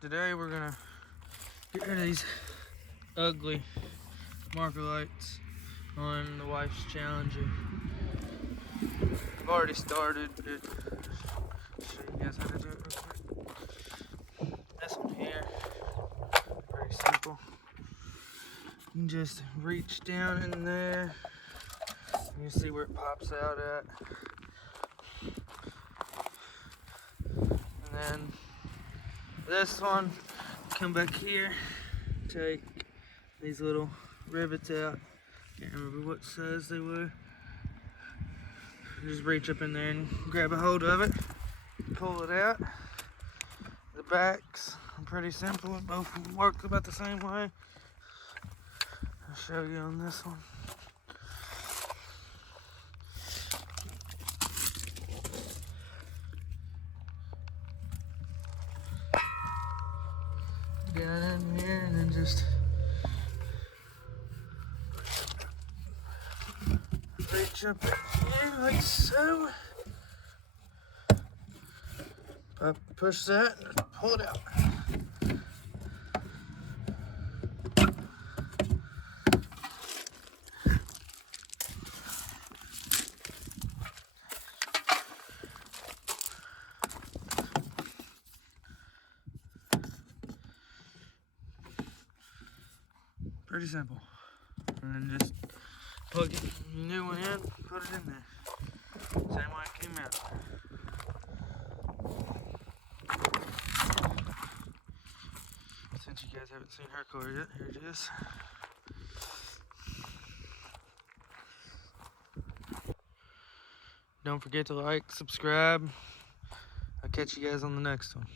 Today we're gonna get rid of these ugly marker lights on the wife's Challenger. I've already started, but show you guys how to do it real quick. This one here, pretty simple. You can just reach down in there and you see where it pops out at. And then this one, come back here, take these little rivets out. Can't remember what size they were. Just reach up in there and grab a hold of it, pull it out. The backs are pretty simple, both work about the same way. I'll show you on this one. Down in here and then just reach up in here like so. Push that and pull it out. Pretty simple. And then just plug it, new one in, put it in there. Same way it came out. Since you guys haven't seen her car yet, here it is. Don't forget to like, subscribe. I'll catch you guys on the next one.